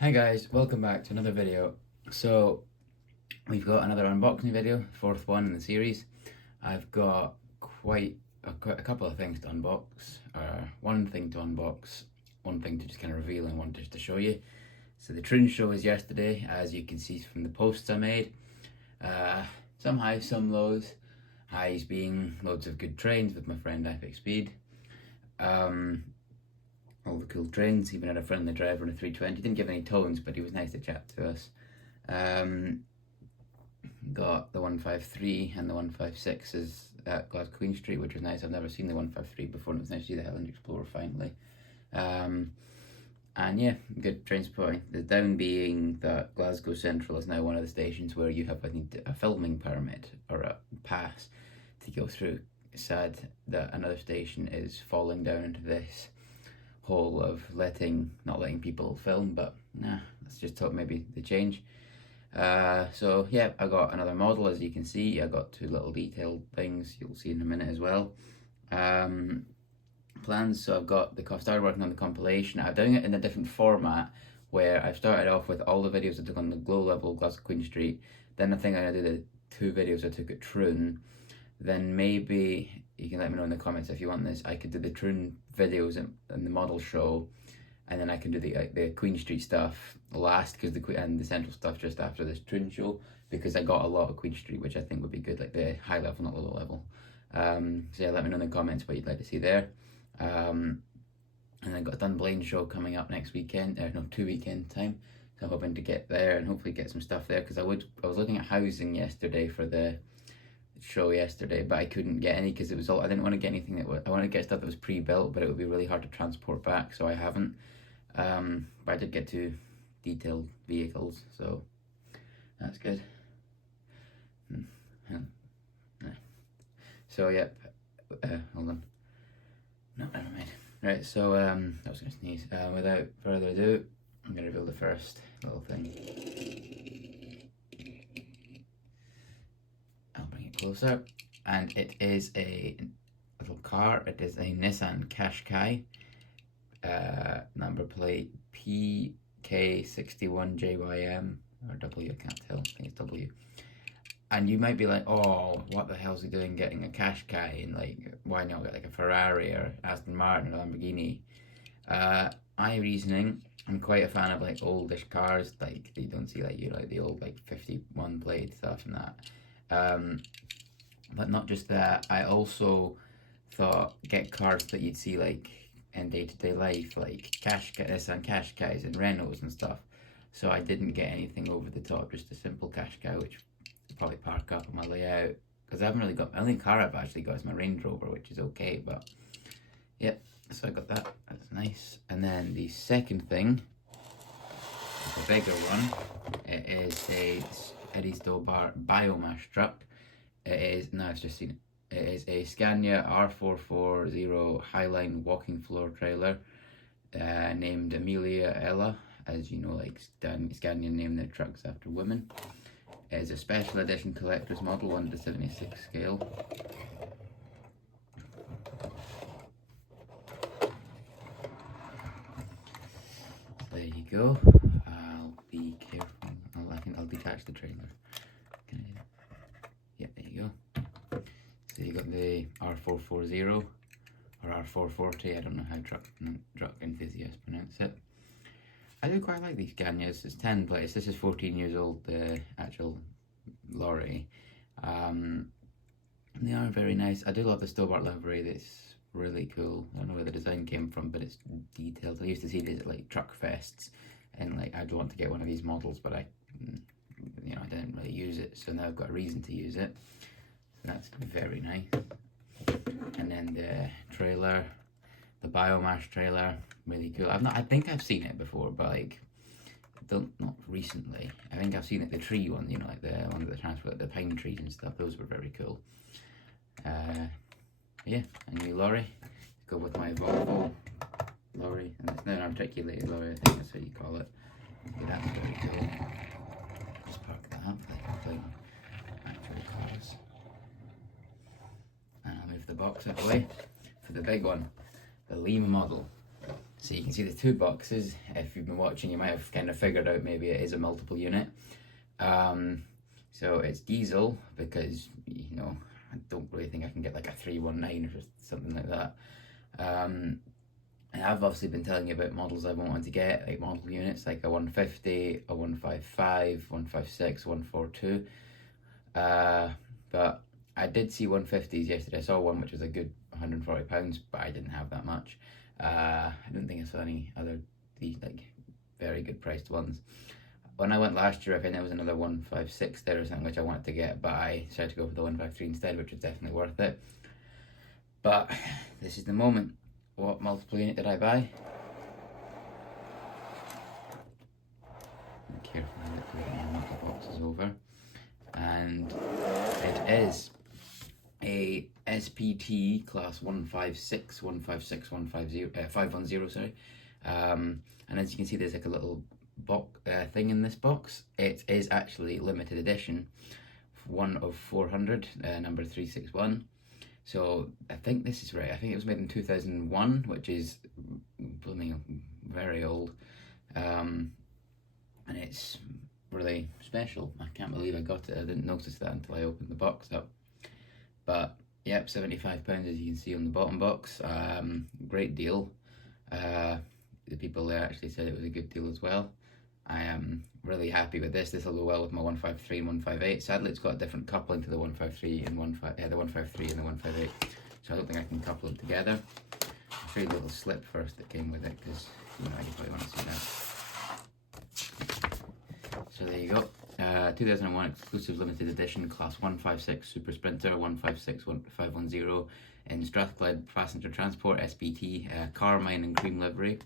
Hi guys, welcome back to another video. So we've got another unboxing video, fourth one in the series. I've got quite a couple of things to unbox, one thing to unbox, one thing to just kind of reveal and one just to show you. So the Trainfc show was yesterday, as you can see from the posts I made. Some highs, some lows. Highs being loads of good trains with my friend Epic Speed. All the cool trains, even had a friendly driver on a 320. Didn't give any tones, but he was nice to chat to us. Got the 153 and the 156s at Glasgow Queen Street, which was nice. I've never seen the 153 before, and it was nice to see the Highland Explorer finally. And yeah, good train spotting. The down being that Glasgow Central is now one of the stations where you have a filming permit or a pass to go through. It's sad that another station is falling down into this hole of not letting people film, but nah, let's just hope maybe they change. So yeah, I got another model, as you can see. I got two little detailed things you'll see in a minute as well. Plans, so I've started working on the compilation. I'm doing it in a different format, where I've started off with all the videos I took on the glow level Glasgow Queen Street. Then I think I'm gonna do the two videos I took at Troon. Then maybe you can let me know in the comments if you want this. I could do the Troon videos in the model show, and then I can do the Queen Street stuff last, because the Central stuff just after this Troon show, because I got a lot of Queen Street, which I think would be good, like the high level, not the low level. So yeah, let me know in the comments what you'd like to see there. And I got a Dunblane show coming up next weekend, 2 weekend time. So I'm hoping to get there and hopefully get some stuff there, because I was looking at housing yesterday for the show yesterday, but I couldn't get any because it was all, I didn't want to get anything I wanted to get stuff that was pre-built, but it would be really hard to transport back, so I haven't. But I did get two detailed vehicles, so that's good. So yep, hold on, no, never mind. Right, so I was gonna sneeze. Without further ado, I'm gonna reveal the first little thing. I'll bring it closer, and it is a little car. It is a Nissan Qashqai, number plate PK61JYM or W, I can't tell, I think it's W. And you might be like, oh, what the hell's he doing getting a Qashqai, and like, why not get like a Ferrari or Aston Martin or Lamborghini? My reasoning, I'm quite a fan of like oldish cars, like you don't see like the old like 51 plate stuff and that. But not just that, I also thought get cars that you'd see like in day-to-day life, like Nissan Qashqais and Renaults and stuff. So I didn't get anything over the top, just a simple Qashqai, which I'll probably park up on my layout, because I haven't really got, the only car I've actually got is my Range Rover, which is okay, but yep, so I got that, that's nice. And then the second thing, the bigger one, it is a Eddie Stobart biomass truck. It is, now I've just seen it, it is a Scania R440 Highline walking floor trailer, named Amelia Ella, as you know, like Scania name their trucks after women. It is a special edition collector's model, 1:76 scale. So there you go. I'll be careful. I think I'll detach the trailer. Yeah, there you go. So you got the R440 or R440. I don't know how truck enthusiasts pronounce it. I do quite like these Scanias. It's 10 plates. This is 14 years old, the actual lorry. They are very nice. I do love the Stobart livery. That's really cool. I don't know where the design came from, but it's detailed. I used to see these at like truck fests, and like I'd want to get one of these models, but I didn't really use it. So now I've got a reason to use it. So that's very nice. And then the trailer, the biomass trailer, really cool. I think I've seen it before, but like, not recently. I think I've seen it, the tree one, like the one that transport, the pine trees and stuff. Those were very cool. Yeah, a new lorry. Go with my Volvo lorry, and it's now an articulated lorry. I think that's what you call it. Yeah, that's very cool. Just park that up like actual cars. And I'll move the box out of the way for the big one, the Lima model. So you can see the two boxes. If you've been watching, you might have kind of figured out maybe it is a multiple unit. So it's diesel because, you know, I don't really think I can get like a 319 or something like that. And I've obviously been telling you about models I want to get, like model units, like a 150, a 155, 156, 142. But I did see 150s yesterday. I saw one which was a good £140, but I didn't have that much. I don't think I saw any other these like very good priced ones. When I went last year, I think there was another 156 there or something which I wanted to get, but I decided to go for the 153 instead, which was definitely worth it. But this is the moment. What multiple unit did I buy? Carefully knock the boxes over. And it is a SPT class 156, 156, 150, 510, sorry. And as you can see, there's like a little thing in this box. It is actually limited edition, one of 400, number 361. So I think this is right. I think it was made in 2001, which is very old. And it's really special. I can't believe I got it. I didn't notice that until I opened the box up. But yep, £75 as you can see on the bottom box. Great deal. The people there actually said it was a good deal as well. I am really happy with this. This will go well with my 153 and 158. Sadly, it's got a different coupling to the 153 and the 153 and the 158. So I don't think I can couple them together. I'll show you the little slip first that came with it, because you know you probably want to see that. So there you go. 2001 exclusive limited edition class 156 Super Sprinter 156 510 in Strathclyde Passenger Transport SPT carmine and cream livery,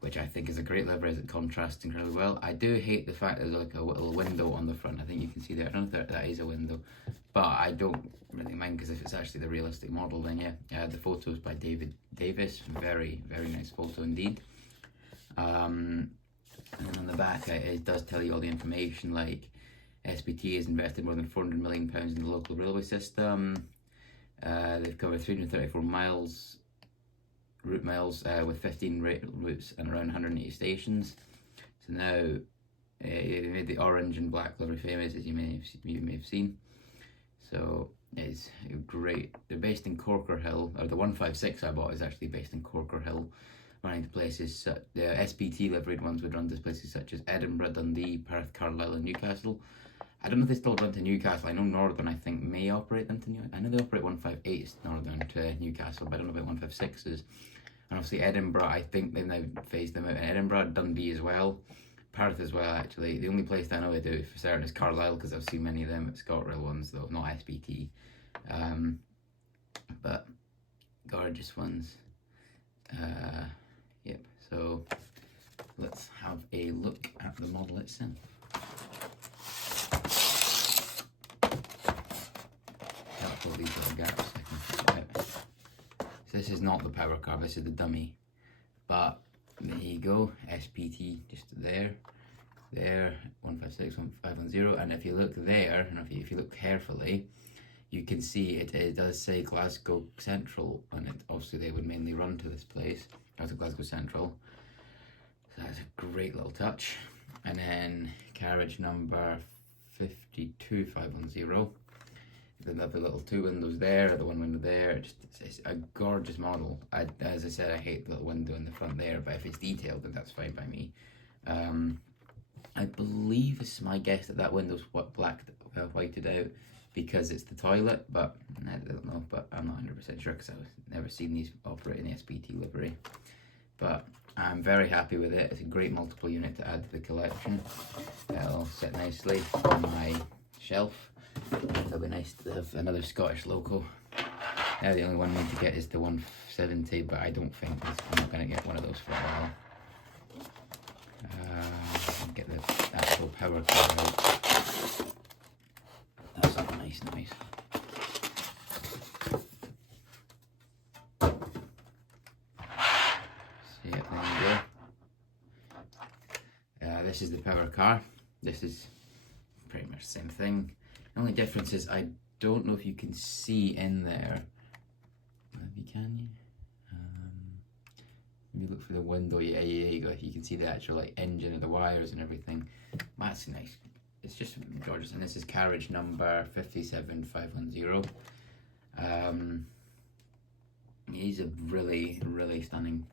which I think is a great livery as it contrasts incredibly well. I do hate the fact there's like a little window on the front. I think you can see there. I don't know if that is a window, but I don't really mind, because if it's actually the realistic model, then yeah. The photo is by David Davis. Very, very nice photo indeed. And then on the back, it does tell you all the information, like SPT has invested more than £400 million in the local railway system. They've covered 334 route miles with 15 routes and around 180 stations. So now they made the orange and black livery famous, as you may have seen. So it's great. They're based in Corker Hill, or the 156 I bought is actually based in Corker Hill, running to places, the SPT liveried ones would run to places such as Edinburgh, Dundee, Perth, Carlisle and Newcastle. I don't know if they still run to Newcastle. I know Northern, I think, may operate them to Newcastle. I know they operate 158s Northern to Newcastle, but I don't know about 156s. And obviously Edinburgh, I think they've now phased them out in Edinburgh, Dundee as well, Perth as well actually. The only place I know they do for certain is Carlisle, because I've seen many of them at ScotRail ones though, not SPT. But gorgeous ones. Yep, so let's have a look at the model itself. Careful these little gaps, I can figure it out. So this is not the power car, this is the dummy. But there you go, SPT just there, 156, 510, and if you look there, and if you look carefully, you can see it does say Glasgow Central on it. Obviously they would mainly run to this place, out of Glasgow Central. So that's a great little touch. And then carriage number 52510. They have the little two windows there, the one window there. It's a gorgeous model. As I said, I hate the little window in the front there, but if it's detailed, then that's fine by me. I believe, it's my guess, that window's whited out because it's the toilet, but I don't know, but I'm not 100% sure, because I've never seen these operate in the SPT livery. But I'm very happy with it. It's a great multiple unit to add to the collection. It'll sit nicely on my shelf. It'll be nice to have another Scottish loco. Now the only one I need to get is the 170, but I don't think I'm not going to get one of those for a while. Get the actual power car out. That's nice. So yeah, there you go. This is the power car. This is pretty much the same thing. The only difference is I don't know if you can see in there. Maybe can you? If you look through the window, yeah, you can see the actual like engine and the wires and everything. That's nice. It's just gorgeous, and this is carriage number 57510. He's a really, really stunning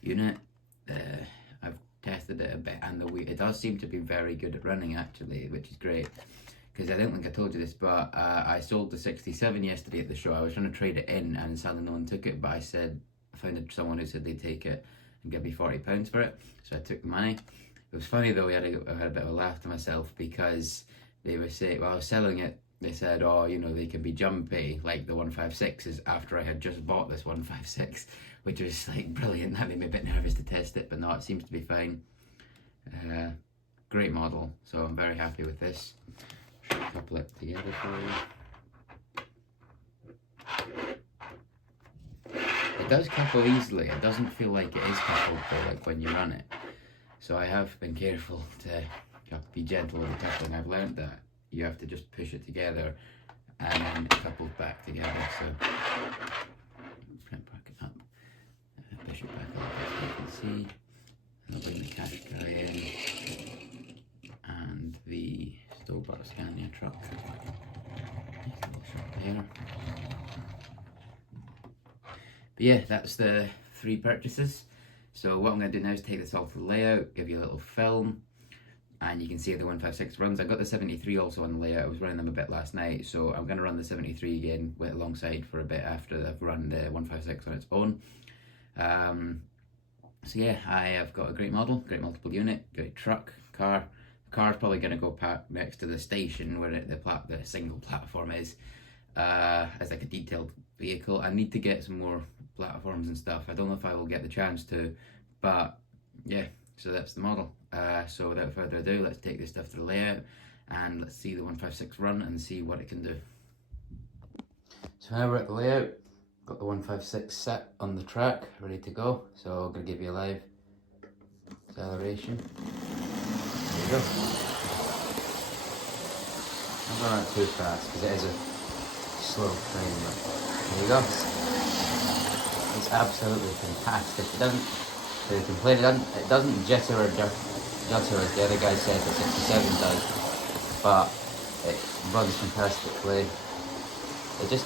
unit. I've tested it a bit, and it does seem to be very good at running actually, which is great. Because I don't think I told you this, but I sold the 67 yesterday at the show. I was trying to trade it in, and sadly no one took it, but I found someone who said they'd take it and give me £40 for it, so I took the money. It was funny though, I had a bit of a laugh to myself, because they were saying, while I was selling it, they said, oh, you know, they can be jumpy like the 156s, after I had just bought this 156, which was like brilliant. That made me a bit nervous to test it, but no, it seems to be fine. Great model, so I'm very happy with this. Should couple it together for you. It does couple easily. It doesn't feel like it is coupled though, like when you run it. So I have been careful to be gentle with the coupling. I've learned that you have to just push it together and then it couples back together. So back it up, push it back up as you can see. And I'll bring the cash guy in and the Stobart Scania truck. Nice little shot there. But yeah, that's the 3 purchases. So what I'm going to do now is take this all to the layout, give you a little film, and you can see how the 156 runs. I got the 73 also on the layout. I was running them a bit last night, so I'm going to run the 73 again alongside for a bit after I've run the 156 on its own. So yeah, I have got a great model, great multiple unit, great truck, car. The car's probably going to go parked next to the station where the single platform is, as like a detailed vehicle. I need to get some more platforms and stuff. I don't know if I will get the chance to, but yeah, so that's the model. So without further ado, let's take this stuff to the layout and let's see the 156 run and see what it can do. So now we're at the layout. Got the 156 set on the track, ready to go. So I'm going to give you a live acceleration. There you go. I'm not going too fast because it is a slow train, but there you go. It's absolutely fantastic. It doesn't, they complain, it doesn't jitter or jutter as the other guy said that 67 does, but it runs fantastically. It just,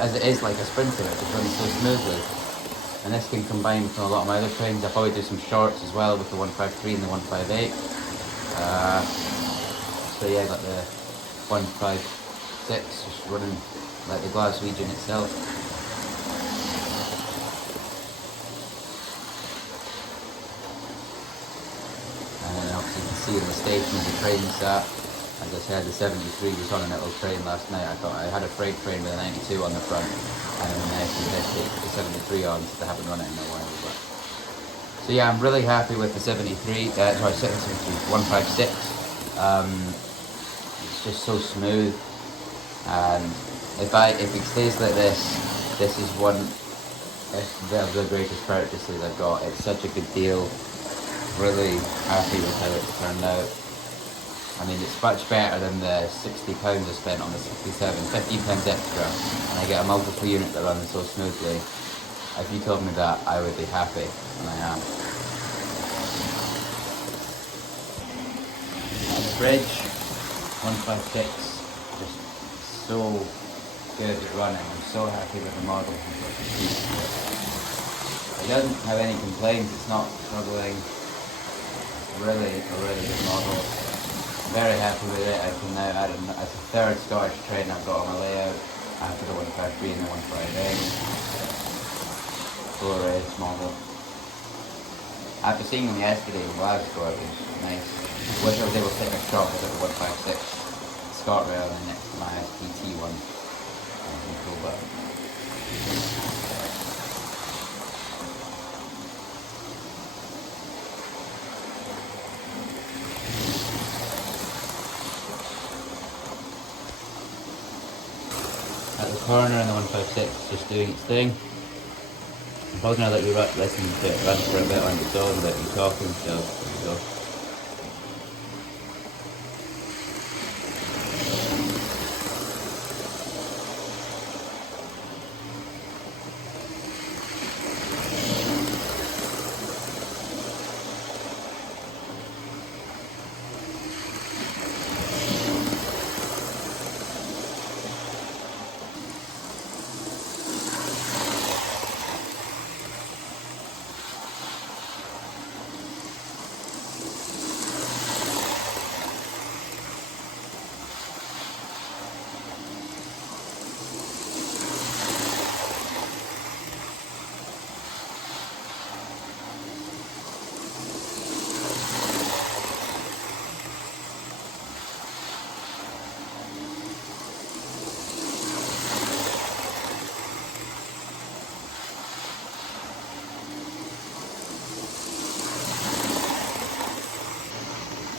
as it is like a sprinter, it just runs so smoothly. And this can combine with a lot of my other trains. I'll probably do some shorts as well with the 153 and the 158. So yeah, I got the 156 just running like the Glaswegian itself. And then obviously you can see in the station the train sat. As I said, the 73 was on a little train last night. I thought I had a freight train with a 92 on the front, and then the SUV put the 73 on, so they haven't run it in a while. But so yeah, I'm really happy with the 73. Sorry, 156. It's just so smooth, and if it stays like this is one of the greatest purchases I've got. It's such a good deal. Really happy with how it's turned out. I mean, it's much better than the £60 I spent on the 67, £15 extra, and I get a multiple unit that runs so smoothly. If you told me that, I would be happy, and I am. And the bridge, 156, just so good at running. I'm so happy with the model. It doesn't have any complaints, it's not struggling. Really, a really good model. Very happy with it. I can now add it as a third Scottish train I've got on my layout after the 153 and the 158. Full race model. After seeing them yesterday in Glasgow, it was nice. Wish I was able to take a shot at the 156 ScotRail and next to my SPT one. Cool, but at the corner and the 156 just doing its thing. I'm probably going to let you listen to it run for a bit on its own without you talking, so there we go.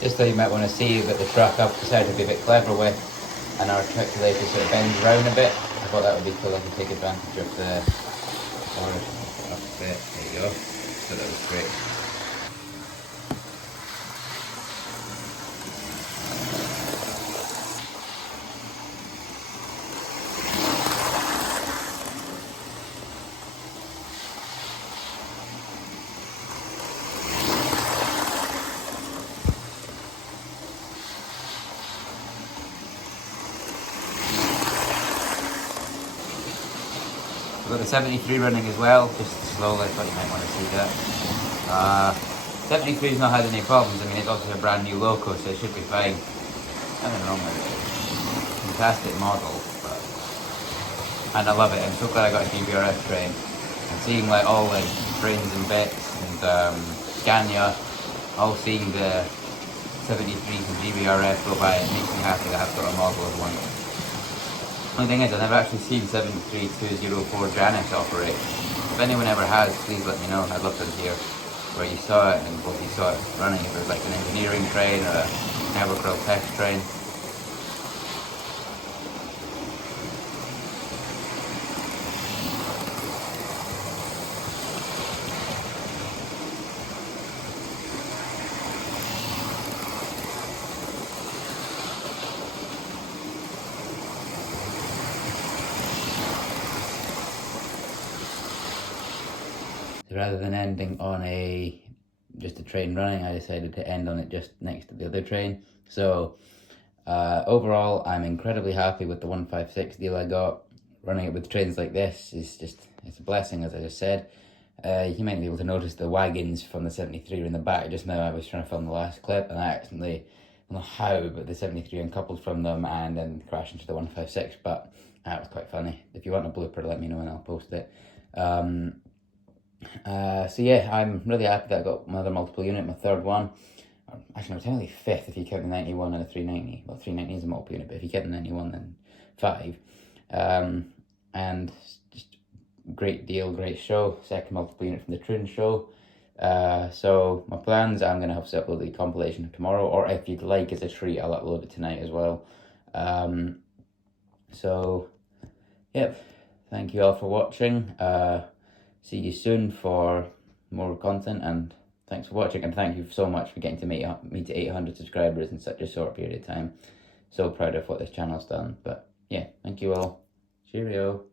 Just though you might want to see that the truck I've decided to be a bit clever with, and our articulator sort of bends around a bit. I thought that would be cool. I could take advantage of the up a bit. There you go. So that was great. We've got the 73 running as well, just slowly. I thought you might want to see that. 73's not had any problems. I mean, it's obviously a brand new loco, so it should be fine. Nothing wrong with it. Fantastic model, but... and I love it. I'm so glad I got a GBRF train. And seeing like all the frames and bits and Scania, all seeing the 73 from GBRF go by, it makes me happy that I've got a model of one. The only thing is, I've never actually seen 73204 Janus operate. If anyone ever has, please let me know. I'd love to hear where you saw it and what you saw it running. If it was like an engineering train or a Evergrill test train. Rather than ending on just a train running, I decided to end on it just next to the other train. So overall, I'm incredibly happy with the 156 deal I got. Running it with trains like this is it's a blessing, as I just said. You might be able to notice the wagons from the 73 in the back. Just now I was trying to film the last clip and I accidentally, I don't know how, but the 73 uncoupled from them and then crashed into the 156, but that was quite funny. If you want a blooper, let me know and I'll post it. So yeah, I'm really happy that I got another multiple unit, my third one. Actually, no, technically fifth if you count the 91 and the 390. Well, 390 is a multiple unit, but if you count the 91, then 5. And just great deal, great show. Second multiple unit from the Trin show. So my plans, I'm going to have to upload the compilation tomorrow, or if you'd like as a treat, I'll upload it tonight as well. So, yep, thank you all for watching. See you soon for more content, and thanks for watching, and thank you so much for getting to me to 800 subscribers in such a short period of time. So proud of what this channel's done, but yeah, thank you all. Cheerio.